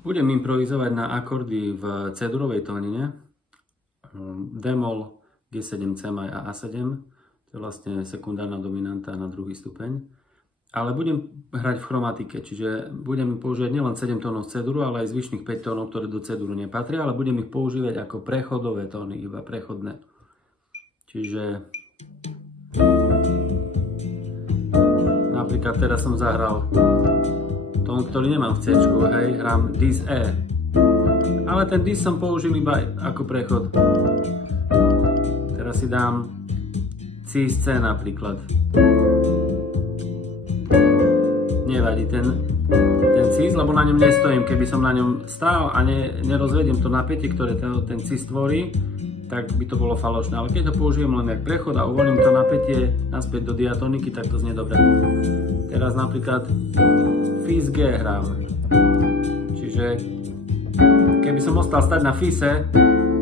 Budem improvizovať na akordy v C-durovej tónine. D-moll, G7, C-maj a A7. To je vlastne sekundárna dominanta na druhý stupeň. Ale budem hrať v chromatike, čiže budem používať nielen 7 tónov C-duru, ale aj zvyšných 5 tónov, ktoré do C-duru nepatria, ale budem ich používať ako prechodové tóny, iba prechodné. Čiže napríklad teraz som zahral tón, ktorý nemám v C-čku, hej, hrám Dis E. Ale ten Dis som použil iba ako prechod. Teraz si dám Cis C napríklad. Nevadí ten Cis, lebo na ňom nestojím. Keby som na ňom stál a nerozvediem to napätie, ktoré ten Cis tvorí, tak by to bolo falošné. Ale keď to použijem len jak prechod a uvoľním to napätie naspäť do diatoniky, tak to znie dobre. Teraz napríklad Fis G hrám. Čiže keby som ostal stať na Fise,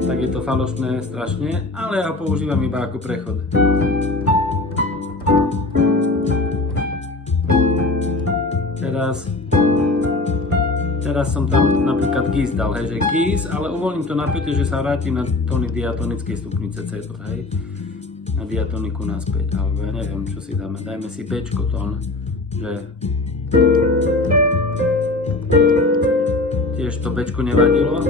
tak je to falošné strašne, ale ja ho používam iba ako prechod. Teraz som tam napríklad Gis dal, hej, že Gis, ale uvoľním to napätie, že sa vrátim na tóny diatonickej stupnice C, hej, na diatoniku naspäť, alebo ja neviem, čo si dáme, dajme si Bčko tón, že tiež to Bčko nevadilo.